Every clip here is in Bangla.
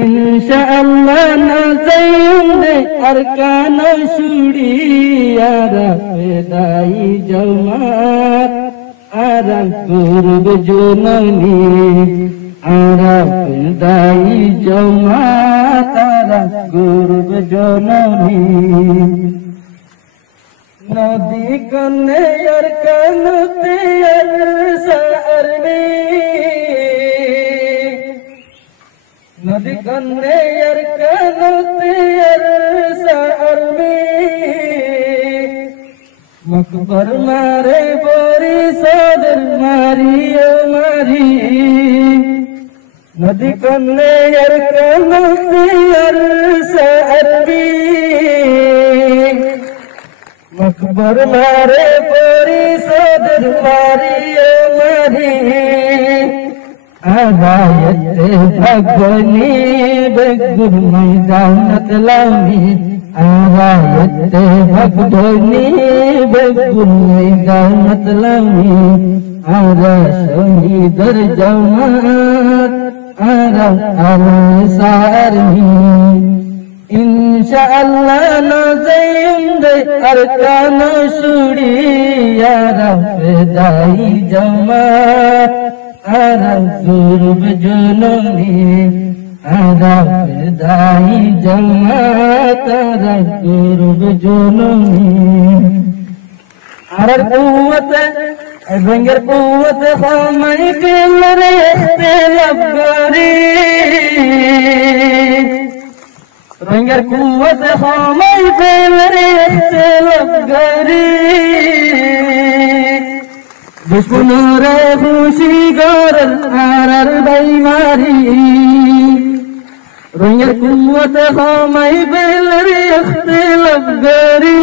ইনশাআল্লাহ নাজাইন্দে আরকান শুড়িয়ারা পেদাই জমাত আরা গুরব জননী আরা পেদাই জমাত আরা গুরব জননী নদী কন্যে আরকানতে আরসারনি নদী কন্যে আরকানতে আরসারনি মকবর মারে বরি সদর মারিও মারি নদী কন্যে আরকানতে আরসারনি মকবর মারে পরি সদর মারিও মারি আগায়তে ভগনি বেগুর ময়দানত লামি আগায়তে ভগনি বেগুর ময়দানত লামি আরা শহীদর জমাত আরা আনসারনি ইনশাআল্লাহ নাজাইন্দে আরকান শুড়িয়ারা পেদাই জমাত আরা গুরব জননী আরা পেদাই জমাত আরা গুরব জননী আরার কুওয়াতে রঙের কুওয়াতে খামাই পেলরে ইখতিলাফ করি রঙের কুওয়াত খামাই পেলরে ইখতিলাফ করি দুশ্মনরে খুশি গরল আরার বেইমারি রঙের কুওয়াত খামাই পেলরে ইখতিলাফ করি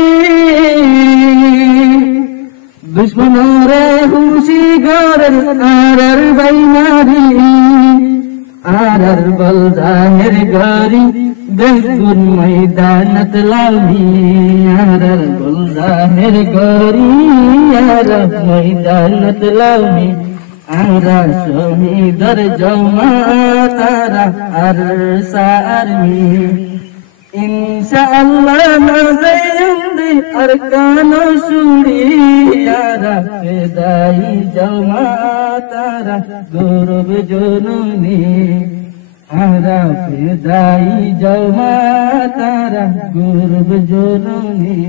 দুশ্মনরে খুশি গরল আরার বেইমারি আরার বল জাহের গরি বেগুন ময়দানত লামি আরার বল জাহের গরি আরার ময়দানত লামি আরা শহীদর জমাত আরা আরসারনি ইনশাআল্লাহ নাজাইন্দে আরকান শুড়িয়ারা পেদাই জমাত আরা গুরব জননী আরা পেদাই জমাত আরা গুরব জননী।